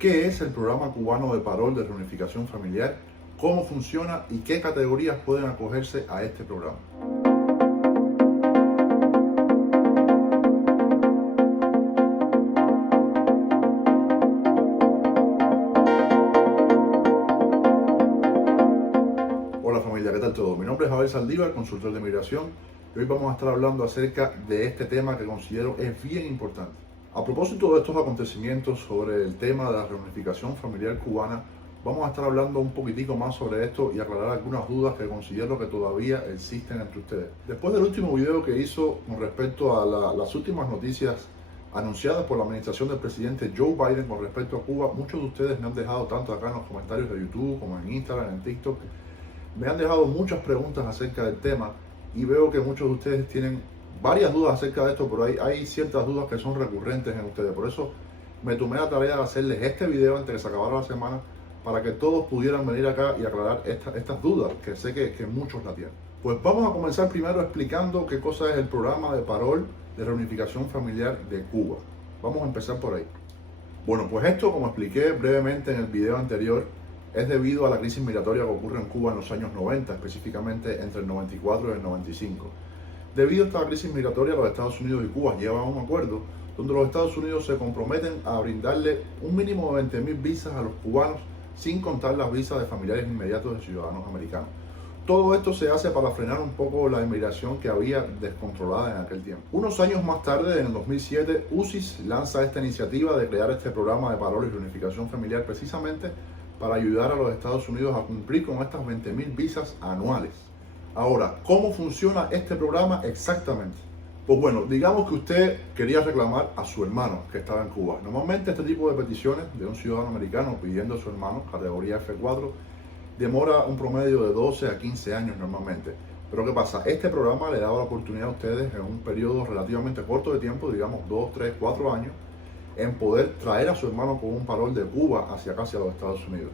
¿Qué es el programa cubano de parol de reunificación familiar? ¿Cómo funciona y qué categorías pueden acogerse a este programa? Hola familia, ¿qué tal todo? Mi nombre es Abel Saldívar, consultor de migración, y hoy vamos a estar hablando acerca de este tema que considero es bien importante. A propósito de estos acontecimientos sobre el tema de la reunificación familiar cubana, vamos a estar hablando un poquitico más sobre esto y aclarar algunas dudas que considero que todavía existen entre ustedes. Después del último video que hizo con respecto a las últimas noticias anunciadas por la administración del presidente Joe Biden con respecto a Cuba, muchos de ustedes me han dejado tanto acá en los comentarios de YouTube como en Instagram, en TikTok, me han dejado muchas preguntas acerca del tema y veo que muchos de ustedes tienen varias dudas acerca de esto, pero hay ciertas dudas que son recurrentes en ustedes. Por eso me tomé la tarea de hacerles este video antes de que se acabara la semana para que todos pudieran venir acá y aclarar estas dudas que sé que muchos la tienen. Pues vamos a comenzar primero explicando qué cosa es el programa de parol de reunificación familiar de Cuba. Vamos a empezar por ahí. Bueno, pues esto, como expliqué brevemente en el video anterior, es debido a la crisis migratoria que ocurre en Cuba en los años 90, específicamente entre el 94 y el 95. Debido a esta crisis migratoria, los Estados Unidos y Cuba llevan un acuerdo donde los Estados Unidos se comprometen a brindarle un mínimo de 20.000 visas a los cubanos, sin contar las visas de familiares inmediatos de ciudadanos americanos. Todo esto se hace para frenar un poco la inmigración que había descontrolada en aquel tiempo. Unos años más tarde, en el 2007, UCIS lanza esta iniciativa de crear este programa de parol y reunificación familiar precisamente para ayudar a los Estados Unidos a cumplir con estas 20.000 visas anuales. Ahora, ¿cómo funciona este programa exactamente? Pues bueno, digamos que usted quería reclamar a su hermano que estaba en Cuba. Normalmente este tipo de peticiones de un ciudadano americano pidiendo a su hermano, categoría F4, demora un promedio de 12 a 15 años normalmente. Pero ¿qué pasa? Este programa le daba la oportunidad a ustedes en un periodo relativamente corto de tiempo, digamos 2, 3, 4 años, en poder traer a su hermano con un parol de Cuba hacia acá, hacia los Estados Unidos.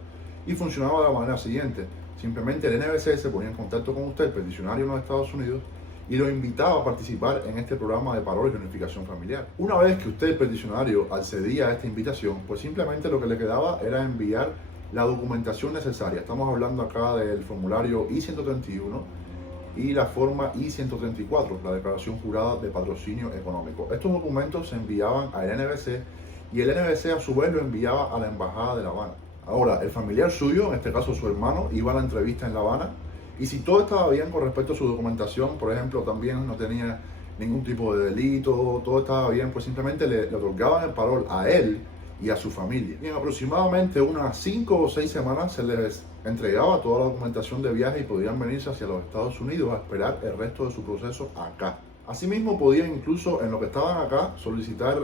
Y funcionaba de la manera siguiente: simplemente el NVC se ponía en contacto con usted, el peticionario en los Estados Unidos, y lo invitaba a participar en este programa de parol y reunificación familiar. Una vez que usted, el peticionario, accedía a esta invitación, pues simplemente lo que le quedaba era enviar la documentación necesaria. Estamos hablando acá del formulario I-131 y la forma I-134, la declaración jurada de patrocinio económico. Estos documentos se enviaban al NVC y el NVC a su vez lo enviaba a la Embajada de La Habana. Ahora, el familiar suyo, en este caso su hermano, iba a la entrevista en La Habana y si todo estaba bien con respecto a su documentación, por ejemplo, también no tenía ningún tipo de delito, todo estaba bien, pues simplemente le otorgaban el parol a él y a su familia. Y en aproximadamente unas 5 o 6 semanas se les entregaba toda la documentación de viaje y podían venirse hacia los Estados Unidos a esperar el resto de su proceso acá. Asimismo, podían incluso, en lo que estaban acá, solicitar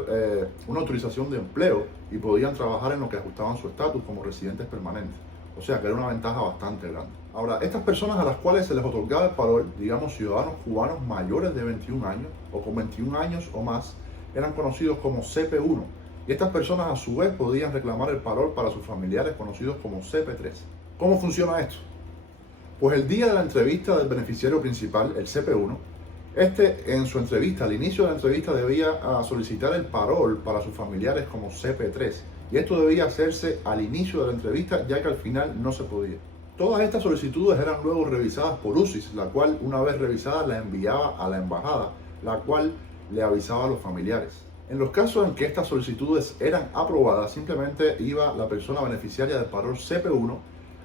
una autorización de empleo y podían trabajar en lo que ajustaban su estatus como residentes permanentes. O sea que era una ventaja bastante grande. Ahora, estas personas a las cuales se les otorgaba el parol, digamos ciudadanos cubanos mayores de 21 años o con 21 años o más, eran conocidos como CP1. Y estas personas a su vez podían reclamar el parol para sus familiares conocidos como CP3. ¿Cómo funciona esto? Pues el día de la entrevista del beneficiario principal, el CP1, en su entrevista, al inicio de la entrevista, debía solicitar el parol para sus familiares como CP3. Y esto debía hacerse al inicio de la entrevista, ya que al final no se podía. Todas estas solicitudes eran luego revisadas por UCIS, la cual, una vez revisadas, la enviaba a la embajada, la cual le avisaba a los familiares. En los casos en que estas solicitudes eran aprobadas, simplemente iba la persona beneficiaria del parol CP1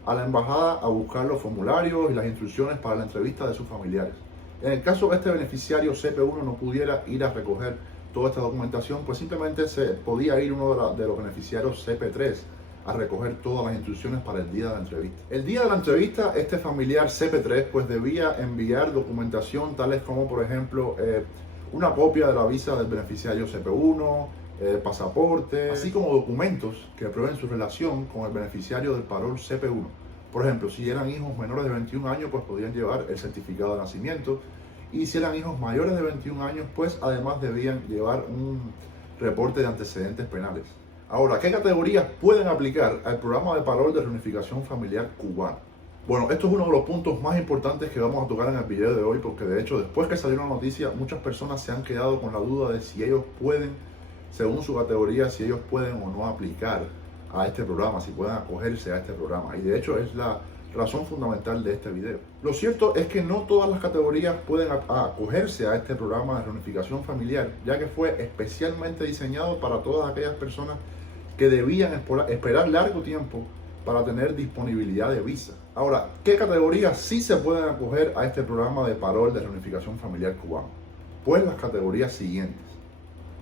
a la embajada a buscar los formularios y las instrucciones para la entrevista de sus familiares. En el caso que este beneficiario CP1 no pudiera ir a recoger toda esta documentación, pues simplemente se podía ir uno de los beneficiarios CP3 a recoger todas las instrucciones para el día de la entrevista. El día de la entrevista, este familiar CP3 pues debía enviar documentación tales como, por ejemplo, una copia de la visa del beneficiario CP1, pasaporte, así como documentos que prueben su relación con el beneficiario del parol CP1. Por ejemplo, si eran hijos menores de 21 años, pues podían llevar el certificado de nacimiento, y si eran hijos mayores de 21 años, pues además debían llevar un reporte de antecedentes penales. Ahora, ¿qué categorías pueden aplicar al programa de parol de reunificación familiar cubano? Bueno, esto es uno de los puntos más importantes que vamos a tocar en el video de hoy, porque de hecho, después que salió la noticia, muchas personas se han quedado con la duda de si ellos pueden, según su categoría, si ellos pueden o no aplicar a este programa, si pueden acogerse a este programa. Y de hecho es la razón fundamental de este video. Lo cierto es que no todas las categorías pueden acogerse a este programa de reunificación familiar, ya que fue especialmente diseñado para todas aquellas personas que debían esperar largo tiempo para tener disponibilidad de visa. Ahora, ¿qué categorías sí se pueden acoger a este programa de parol de reunificación familiar cubano? Pues las categorías siguientes.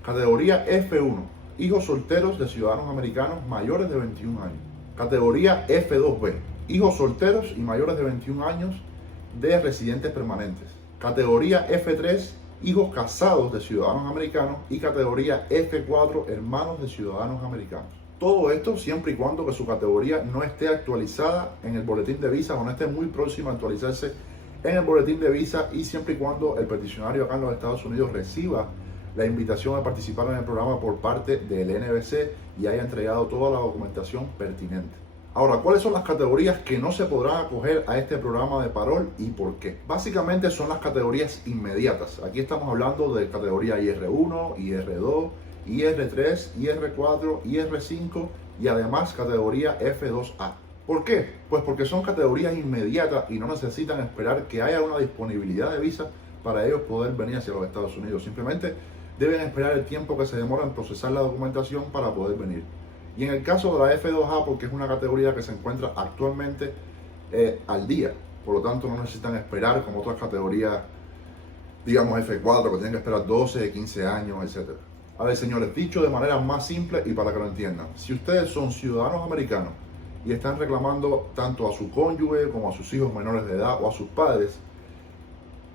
Categoría F1, hijos solteros de ciudadanos americanos mayores de 21 años. Categoría F2B, hijos solteros y mayores de 21 años de residentes permanentes. Categoría F3, hijos casados de ciudadanos americanos. Y categoría F4, hermanos de ciudadanos americanos. Todo esto siempre y cuando que su categoría no esté actualizada en el boletín de visa o no esté muy próxima a actualizarse en el boletín de visa, y siempre y cuando el peticionario acá en los Estados Unidos reciba la invitación a participar en el programa por parte del NBC y haya entregado toda la documentación pertinente. Ahora, ¿cuáles son las categorías que no se podrán acoger a este programa de parol y por qué? Básicamente son las categorías inmediatas. Aquí estamos hablando de categoría IR1, IR2, IR3, IR4, IR5 y además categoría F2A. ¿Por qué? Pues porque son categorías inmediatas y no necesitan esperar que haya una disponibilidad de visa para ellos poder venir hacia los Estados Unidos. Simplemente deben esperar el tiempo que se demora en procesar la documentación para poder venir. Y en el caso de la F2A, porque es una categoría que se encuentra actualmente al día, por lo tanto no necesitan esperar como otras categorías, digamos F4, que tienen que esperar 12, 15 años, etc. A ver, señores, dicho de manera más simple y para que lo entiendan, si ustedes son ciudadanos americanos y están reclamando tanto a su cónyuge como a sus hijos menores de edad o a sus padres,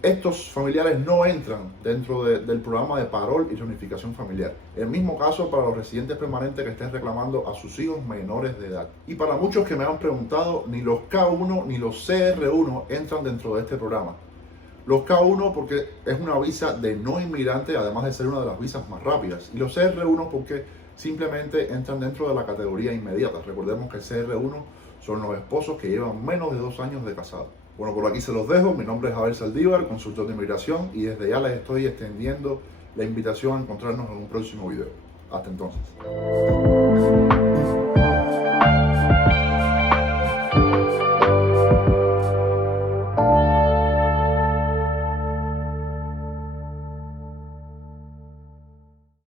estos familiares no entran dentro del programa de parol y reunificación familiar. El mismo caso para los residentes permanentes que estén reclamando a sus hijos menores de edad. Y para muchos que me han preguntado, ni los K1 ni los CR1 entran dentro de este programa. Los K1 porque es una visa de no inmigrante, además de ser una de las visas más rápidas. Y los CR1 porque simplemente entran dentro de la categoría inmediata. Recordemos que el CR1 son los esposos que llevan menos de 2 años de casado. Bueno, por aquí se los dejo. Mi nombre es Abel Saldívar, consultor de inmigración, y desde ya les estoy extendiendo la invitación a encontrarnos en un próximo video. Hasta entonces.